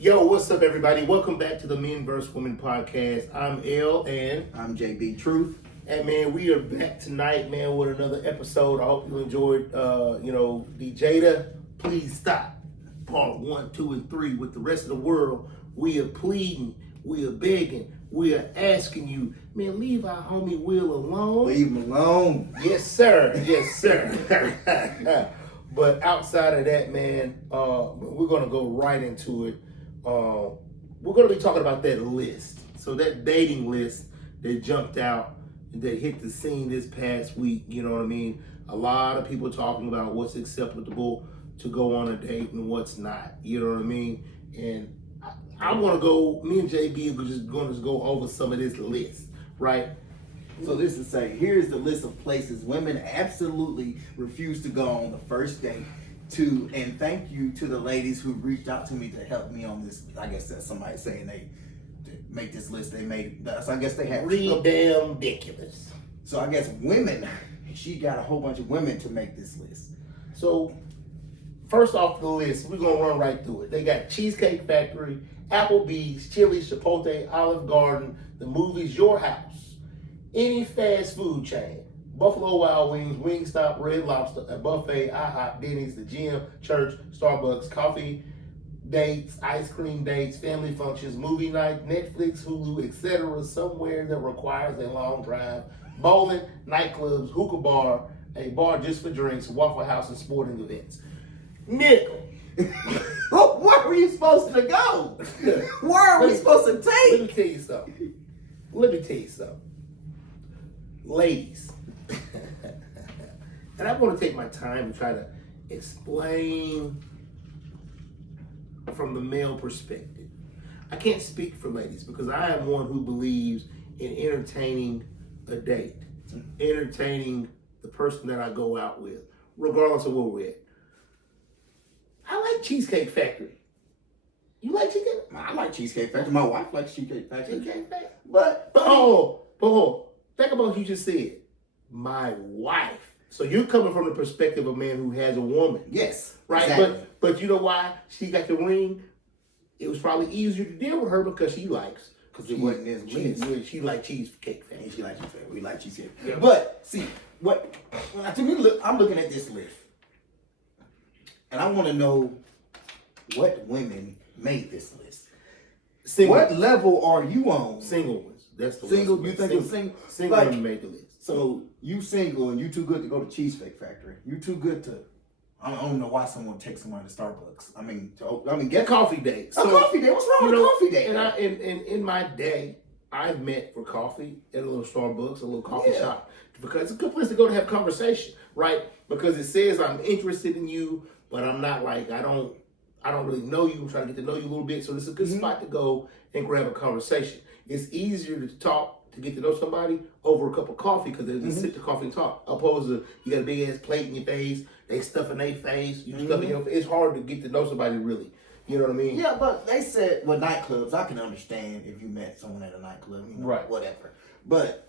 Yo, what's up, everybody? Welcome back to the Men vs. Women podcast. I'm L, and I'm JB Truth. And man, we are back tonight, man, with another episode. I hope you enjoyed, the Jada, Please Stop, part 1, 2, and 3. With the rest of the world, we are pleading, we are begging, we are asking you, man, leave our homie Will alone. Leave him alone. Yes, sir. Yes, sir. But outside of that, man, we're going to go right into it. We're going to be talking about that list. So that dating list that jumped out, that hit the scene this past week, you know what I mean? A lot of people talking about what's acceptable to go on a date and what's not, you know what I mean? And I'm going to go, me and JB are just going to go over some of this list, right? So this is saying, here's the list of places women absolutely refuse to go on the first date. And thank you to the ladies who reached out to me to help me on this. I guess that's somebody saying they make this list. They made it. So I guess they had damn ridiculous. So I guess women, she got a whole bunch of women to make this list. So first off the list, we're gonna run right through it. They got Cheesecake Factory, Applebee's, Chili's, Chipotle, Olive Garden, the movies Your House, any fast food chain, Buffalo Wild Wings, Wingstop, Red Lobster, a buffet, IHOP, Denny's, the gym, church, Starbucks, coffee dates, ice cream dates, family functions, movie night, Netflix, Hulu, etc. Somewhere that requires a long drive, bowling, nightclubs, hookah bar, a bar just for drinks, Waffle House, and sporting events. Nickel. Where are we supposed to go? Where are we supposed to take? Let me tell you something. Ladies. And I'm going to take my time to try to explain from the male perspective. I can't speak for ladies because I am one who believes in entertaining a date, entertaining the person that I go out with, regardless of where we're at. I like Cheesecake Factory. You like Cheesecake? I like Cheesecake Factory. My wife likes Cheesecake Factory. Cheesecake Factory. But think about what you just said. My wife. So you're coming from the perspective of a man who has a woman. Yes. Right? Exactly. But you know why she got the ring? It was probably easier to deal with her because she likes. Because it wasn't as list. She liked Cheesecake Factory. And she likes Cheesecake. We like Cheesecake. Yeah. But see, I'm looking at this list. And I want to know what women made this list. Single. What level are you on? Single ones. That's the single. one. You think it's single? Single like, women made the list. So you single and you too good to go to Cheesecake Factory. You too good to. I don't know why someone takes someone to Starbucks. Get coffee date. So, a coffee date. What's wrong with coffee date? And in my day, I've met for coffee at a little Starbucks, a little coffee shop, because it's a good place to go to have conversation, right? Because it says I'm interested in you, but I'm not like I don't really know you. I'm trying to get to know you a little bit, so this is a good spot to go and grab a conversation. It's easier to talk. To get to know somebody over a cup of coffee because they just sip the coffee and talk. Opposed to you got a big ass plate in your face, they stuff in their face, you stuff in your face. It's hard to get to know somebody really. You know what I mean? Yeah, but they said nightclubs. I can understand if you met someone at a nightclub, right? Whatever. But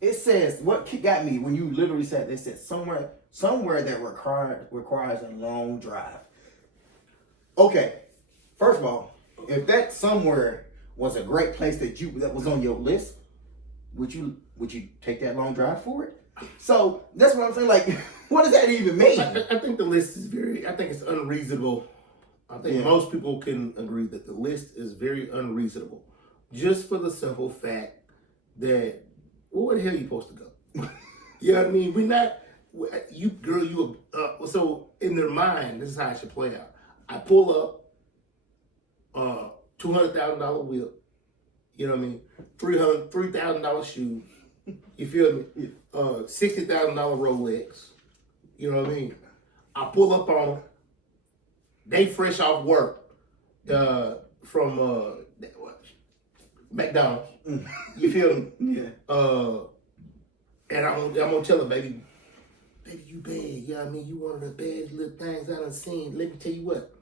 it says what got me when you literally said they said somewhere that requires a long drive. Okay, first of all, if that somewhere was a great place that was on your list. Would you take that long drive for it? So that's what I'm saying. Like, what does that even mean? I think the list is I think it's unreasonable. I think most people can agree that the list is very unreasonable. Just for the simple fact that, where the hell are you supposed to go? You know what I mean? We're not, so in their mind, this is how it should play out. I pull up $200,000 wheel. You know what I mean? $3,000 shoes. You feel me? $60,000 Rolex. You know what I mean? I pull up on them. They fresh off work from McDonald's. You feel me? Yeah. And I'm gonna tell them, baby, you bad. You know what I mean? You one of the bad little things I done seen. Let me tell you what.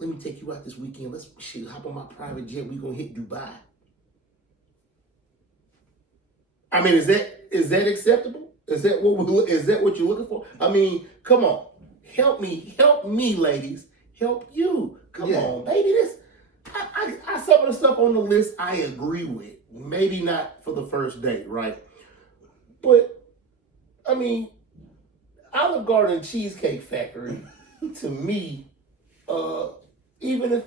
Let me take you out this weekend. Let's hop on my private jet. We gonna hit Dubai. I mean, is that acceptable? Is that what you're looking for? I mean, come on, help me, ladies, help you. Come on, baby. Some of the stuff on the list I agree with. Maybe not for the first date, right? But I mean, Olive Garden Cheesecake Factory, to me, uh, even a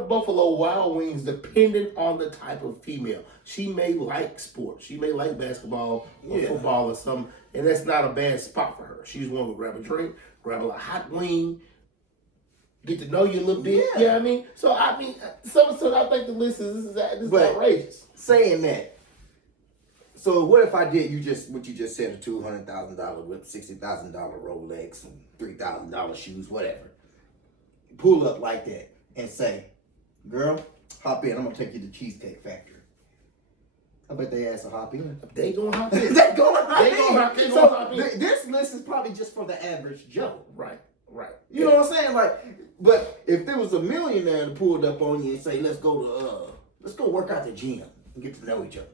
Buffalo Wild Wings, depending on the type of female, she may like sports. She may like basketball or football or something, and that's not a bad spot for her. She's one to grab a drink, grab a hot wing, get to know you a little bit. Yeah. You know what I mean? So I mean, so I think the list is outrageous. Saying that. So what if I did what you just said, a $200,000 whip, $60,000 Rolex, and $3,000 shoes, whatever. Pull up like that and say, "Girl, hop in. I'm gonna take you to Cheesecake Factory." I bet they ass will hop in. They gonna hop in. They gonna hop in. So hop in. This list is probably just for the average Joe. Right. You know what I'm saying? Like, but if there was a millionaire that pulled up on you and say, let's go work out the gym and get to know each other."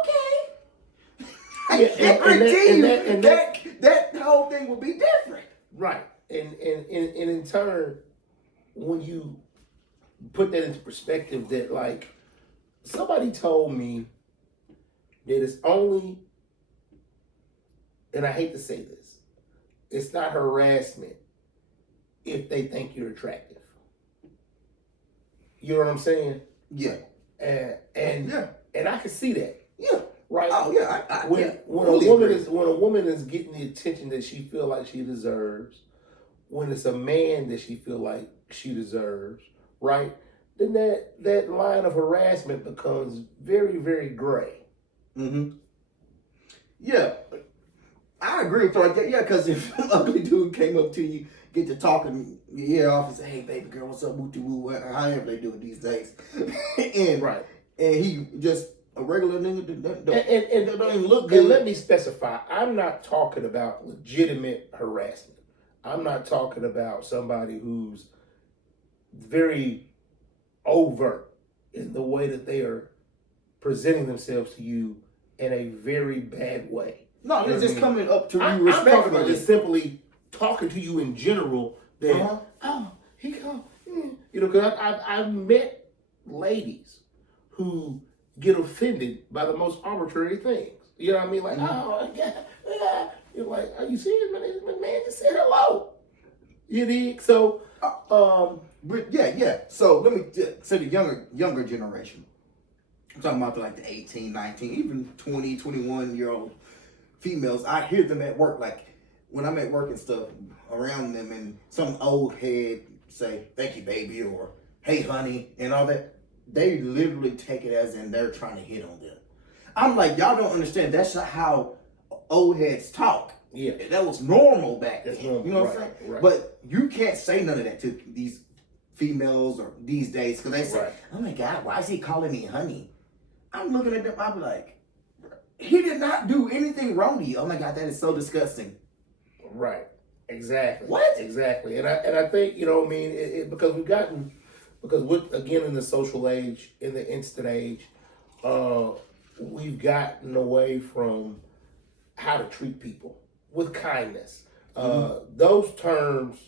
Okay. I guarantee you that whole thing will be different. Right. And in turn, when you put that into perspective, that like somebody told me that it's only, and I hate to say this, it's not harassment if they think you're attractive. You know what I'm saying? Yeah. And I can see that. Yeah. Right. Oh yeah. When a woman is getting the attention that she feel like she deserves, when it's a man that she feel like she deserves, right? Then that line of harassment becomes very, very gray. Mm-hmm. Yeah. I agree with you like that. Yeah, because if an ugly dude came up to you, get to talking your ear off and say, "Hey baby girl, what's up, woo woo," however they do it these days. and he just a regular nigga that don't even look good. And let me specify, I'm not talking about legitimate harassment. I'm not talking about somebody who's very overt in the way that they are presenting themselves to you in a very bad way. No, they're just coming up to you I'm respectfully. talking about just simply talking to you in general. That he come, you know, because I've met ladies who get offended by the most arbitrary things. You know what I mean? Like, oh yeah. You're like, are you serious, man? This man just said hello. You dig? So, but yeah. So let me say the younger generation. I'm talking about like the 18, 19, even 20, 21-year-old females. I hear them at work, like when I'm at work and stuff around them, and some old head say, "Thank you, baby," or "Hey, honey," and all that. They literally take it as in they're trying to hit on them. I'm like, y'all don't understand. That's not how old heads talk. Yeah, that was normal back then. Normal. You know what I'm saying? Right. But you can't say none of that to these females or these days because they say, "Oh my God, why is he calling me honey?" I'm looking at them. I'm like, he did not do anything wrong to you. Oh my God, that is so disgusting. Right. Exactly. What? Exactly. And I think, you know what I mean, because with again in the social age, in the instant age, we've gotten away from how to treat people with kindness. Those terms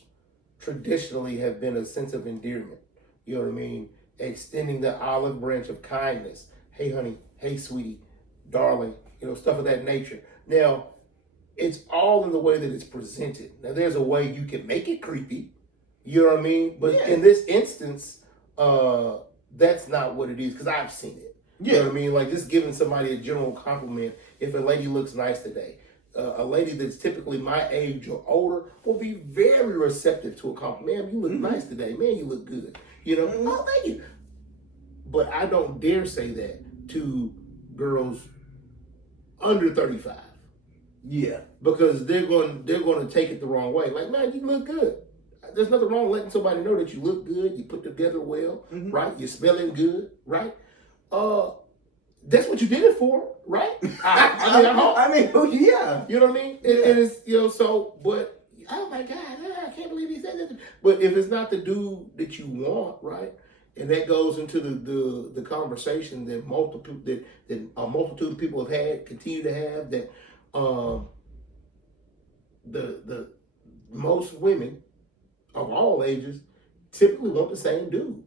traditionally have been a sense of endearment. You know what I mean? Extending the olive branch of kindness. Hey, honey. Hey, sweetie. Darling. You know, stuff of that nature. Now, it's all in the way that it's presented. Now, there's a way you can make it creepy. You know what I mean? But in this instance, that's not what it is, because I've seen it. You know what I mean? Like just giving somebody a general compliment. If a lady looks nice today, a lady that's typically my age or older will be very receptive to a compliment. Man, you look nice today. Man, you look good. You know? Oh, thank you. But I don't dare say that to girls under 35. Yeah. Because they're going to take it the wrong way. Like, man, you look good. There's nothing wrong with letting somebody know that you look good, you put together well, right? You're smelling good, right? That's what you did it for, right? I mean, yeah. You know what I mean? Yeah. It is, you know, so, but, oh my God, I can't believe he said that. But if it's not the dude that you want, right? And that goes into the conversation that a multitude of people have had, continue to have, that the most women of all ages typically want the same dude,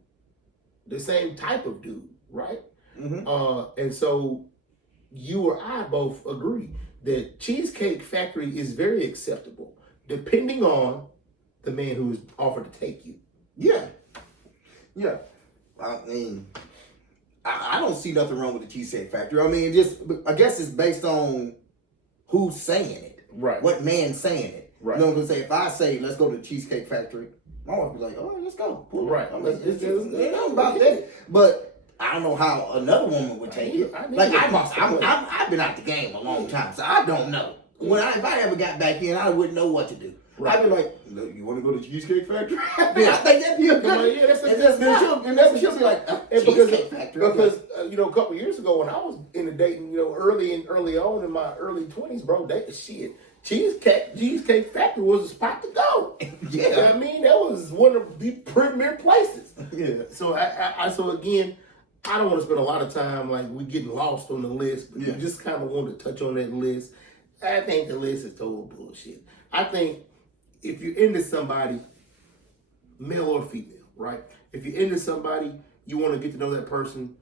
the same type of dude, right? And so you or I both agree that Cheesecake Factory is very acceptable, depending on the man who is offered to take you. Yeah. Yeah. I mean, I don't see nothing wrong with the Cheesecake Factory. I mean, I guess it's based on who's saying it. Right. What man's saying it. Right. You know what I'm saying? If I say, let's go to the Cheesecake Factory, my wife be like, oh, let's go. Cool. Right. I mean, it's about that. But I don't know how another woman would take it. I've been out the game a long time, so I don't know. If I ever got back in, I wouldn't know what to do. Right. I'd be like, you want to go to Cheesecake Factory? I think that'd be a good. Yeah, she'll be like, Cheesecake Factory. Because a couple years ago when I was into dating, early on in my early 20s, bro, Cheesecake Factory was a spot to go. Yeah, you know what I mean, that was one of the premier places. Yeah. So so again, I don't want to spend a lot of time like we getting lost on the list, but you just kind of want to touch on that list. I think the list is total bullshit. I think if you're into somebody, male or female, right? If you're into somebody, you want to get to know that person,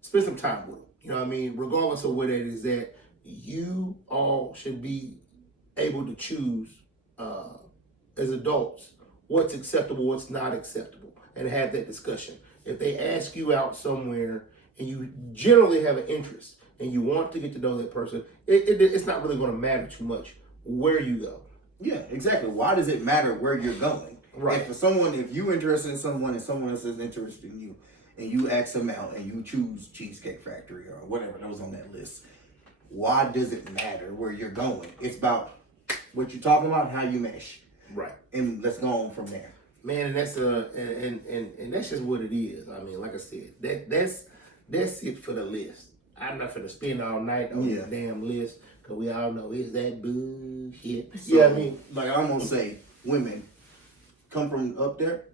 spend some time with them. You know what I mean? Regardless of where that is at, you all should be able to choose as adults what's acceptable, what's not acceptable, and have that discussion. If they ask you out somewhere and you generally have an interest and you want to get to know that person, it's not really going to matter too much where you go. Yeah, exactly. Why does it matter where you're going? Right. If you're interested in someone and someone else is interested in you, and you ask them out and you choose Cheesecake Factory or whatever that was on that list, why does it matter where you're going? It's about what you're talking about, how you mesh. Right. And let's go on from there. Man, and that's and that's just what it is. I mean, like I said, that's it for the list. I'm not gonna spend all night on the damn list because we all know it's that bullshit. So, I mean, like I'm gonna say, women come from up there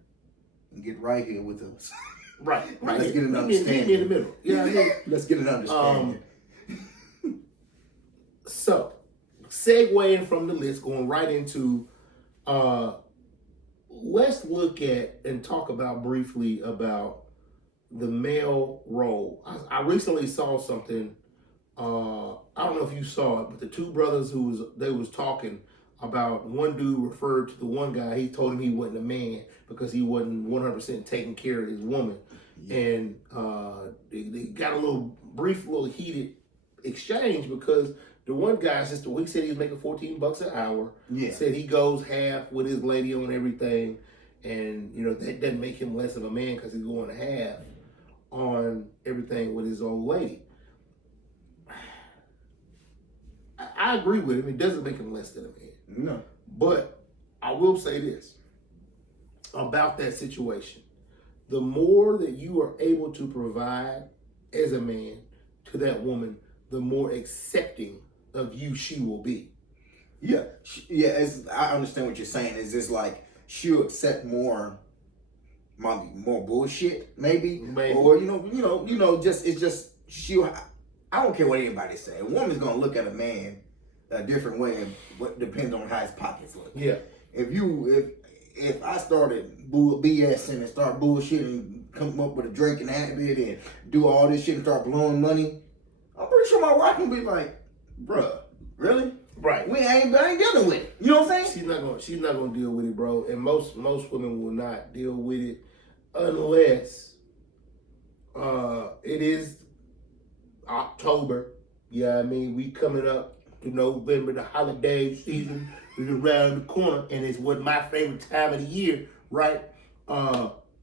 and get right here with us. Right. Let's get an understanding. Meet me in the middle. You know what I mean? Let's get an understanding. So, segueing from the list, going right into, let's look at and talk about briefly about the male role. I recently saw something. I don't know if you saw it, but the two brothers they was talking about, one dude referred to the one guy. He told him he wasn't a man because he wasn't 100% taking care of his woman. Yeah. And they got a brief little heated exchange because the one guy, since the week said he was making $14 an hour, said he goes half with his lady on everything, and that doesn't make him less of a man because he's going half on everything with his old lady. I agree with him. It doesn't make him less than a man. No. But I will say this about that situation. The more that you are able to provide as a man to that woman, the more accepting of you she will be. Yeah. As I understand what you're saying, is this like she'll accept more bullshit, maybe. Or I don't care what anybody say. A woman's gonna look at a man a different way, and what depends on how his pockets look. Yeah. If I started BSing and start bullshitting, come up with a drinking habit and do all this shit and start blowing money, I'm pretty sure my wife can be like, bruh, really? Right. I ain't dealing with it. You know what I'm saying? She's not gonna deal with it, bro. And most women will not deal with it unless it is October. Yeah, I mean, we coming up to November, the holiday season is around the corner, and it's what my favorite time of the year, right?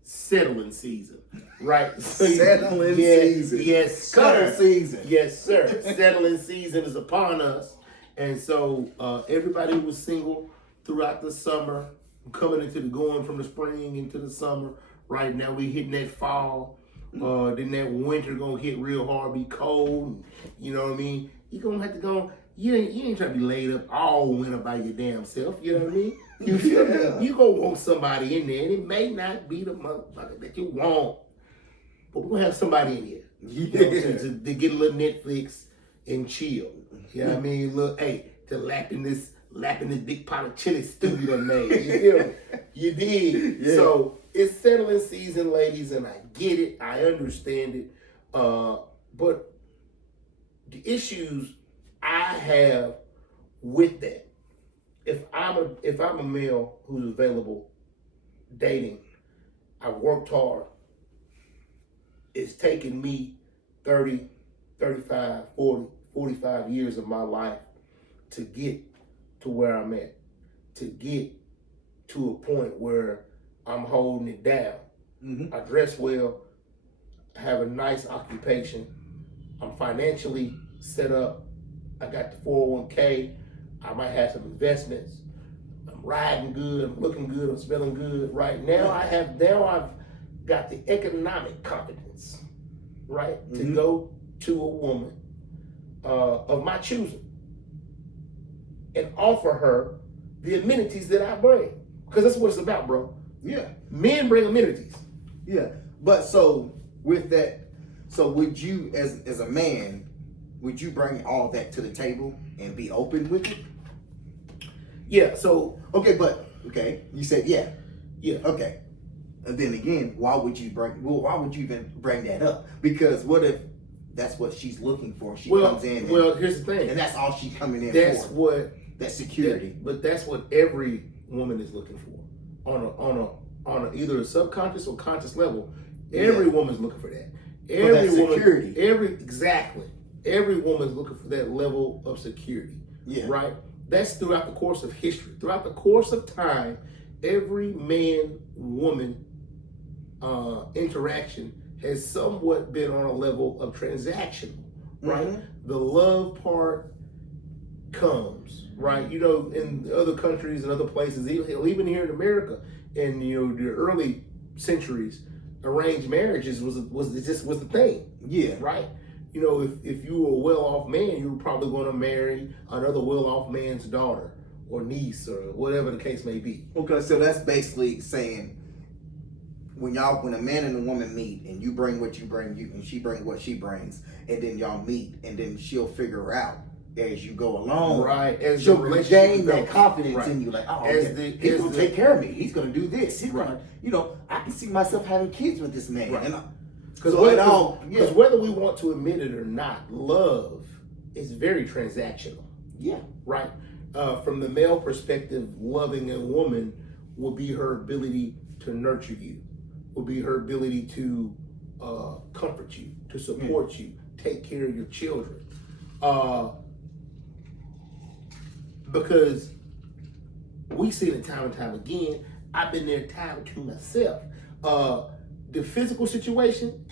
Settling season, right? Settling season. Yes, sir. Cuddle season. Yes, sir. Settling season is upon us. And so everybody who was single throughout the summer, going from the spring into the summer, right now we hitting that fall. Then that winter gonna hit real hard, be cold. You know what I mean? You gonna have to go. You ain't trying to be laid up all winter by your damn self. You know what I mean? You feel me? You gonna want somebody in there, and it may not be the motherfucker that you want, but we're gonna have somebody in here. You know, to get a little Netflix and chill. You know what I mean? Look, to lapping this big pot of chili stew you done made. You feel me? You did. Yeah. So it's settling season, ladies, and I get it. I understand it. But the issues I have with that, if I'm a male who's available dating, I've worked hard. It's taken me 30, 35, 40, 45 years of my life to get to where I'm at, to get to a point where I'm holding it down. Mm-hmm. I dress well, I have a nice occupation, I'm financially set up, I got the 401k, I might have some investments, I'm riding good, I'm looking good, I'm smelling good. Right now I've got the economic confidence, right, to go to a woman of my choosing and offer her the amenities that I bring. Because that's what it's about, bro. Yeah. Men bring amenities. Yeah. But so with that, so would you as a man, would you bring all that to the table and be open with it? Yeah, so Okay, you said yeah. yeah. Okay. And then again, why would you even bring that up? Because what if that's what she's looking for? She comes in here's the thing. and that's all she's coming in That's for. what That security. but that's what every woman is looking for on a either a subconscious or conscious level. Every woman's looking for that. Every that woman, security. Every woman's looking for that level of security. Yeah. Right? That's throughout the course of history. Throughout the course of time, every man-woman interaction has somewhat been on a level of transactional, right? Mm-hmm. The love part comes, right? You know, in other countries and other places, even here in America, in the early centuries, arranged marriages was the thing. Yeah. Right? You know, if you were a well-off man, you were probably going to marry another well-off man's daughter or niece or whatever the case may be. Okay, so that's basically saying when a man and a woman meet and you bring what you bring, and she brings what she brings, and then y'all meet, and then she'll figure out as you go along. Right. As she'll the relationship gain that develops. confidence Right. in you, like, oh, As yeah, he's gonna take care of me. He's gonna do this. He's gonna, I can see myself having kids with this man. Right. Because whether we want to admit it or not, love is very transactional. Yeah. Right? From the male perspective, loving a woman will be her ability to nurture you, will be her ability to comfort you, to support you, take care of your children. Because we see it time and time again. I've been there time to myself. The physical situation,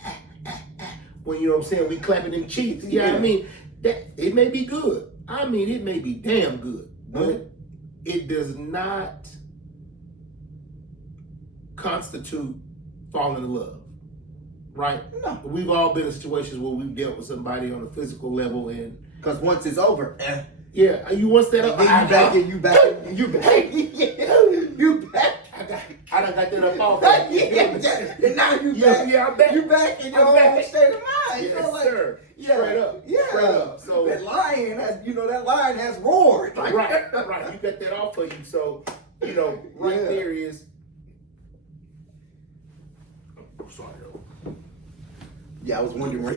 when you know what I'm saying, we clapping them cheeks. Yeah, I mean, that it may be good. I mean, it may be damn good, but it does not constitute falling in love, right? No. We've all been in situations where we've dealt with somebody on a physical level, and because once it's over, yeah, you want that up, you back. I done got that up off. And now you back. Yeah, I'm back. You back in your own state of mind. Yes, sir. Straight up. Yeah. Straight up. So that lion has roared. right. You got that off for you. So, there is. I'm sorry though. Yeah, I was wondering where